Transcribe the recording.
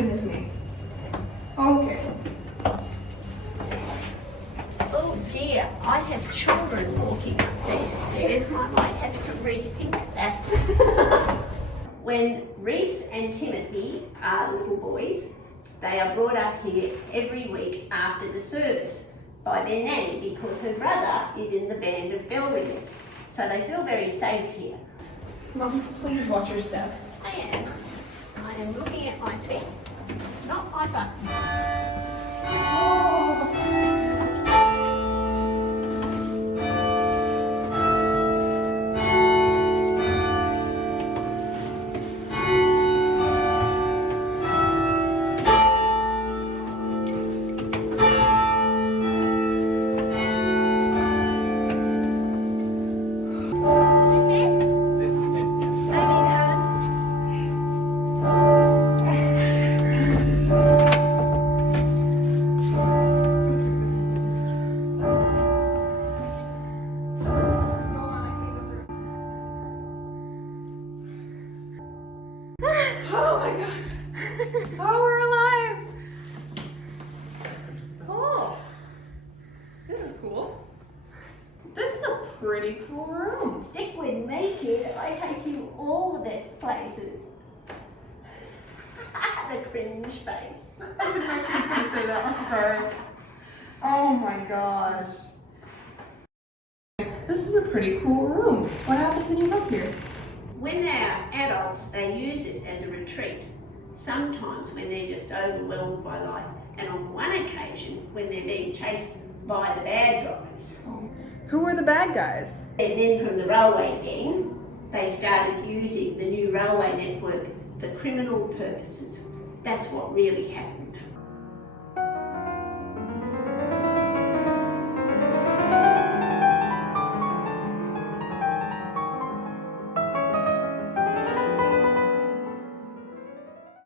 goodness me. Okay. Oh dear, I have children walking up these stairs. I might have to rethink that. When Reese and Timothy are little boys, they are brought up here every week after the service by their nanny because her brother is in the band of bell ringers. So they feel very safe here. Mom, please watch your step. I am. I am looking at my feet, not my butt. Oh my god. Oh, we're alive. Oh, this is cool. This is a pretty cool room. Stick with me, kid. I take you all the best places. The cringe face. I didn't know she was going to say that. I'm sorry. Oh my gosh. This is a pretty cool room. What happens when you live here? When they are adults, they use it as a retreat. Sometimes when they're just overwhelmed by life, and on one occasion when they're being chased by the bad guys. Who are the bad guys? They're men from the railway gang. They started using the new railway network for criminal purposes. That's what really happened.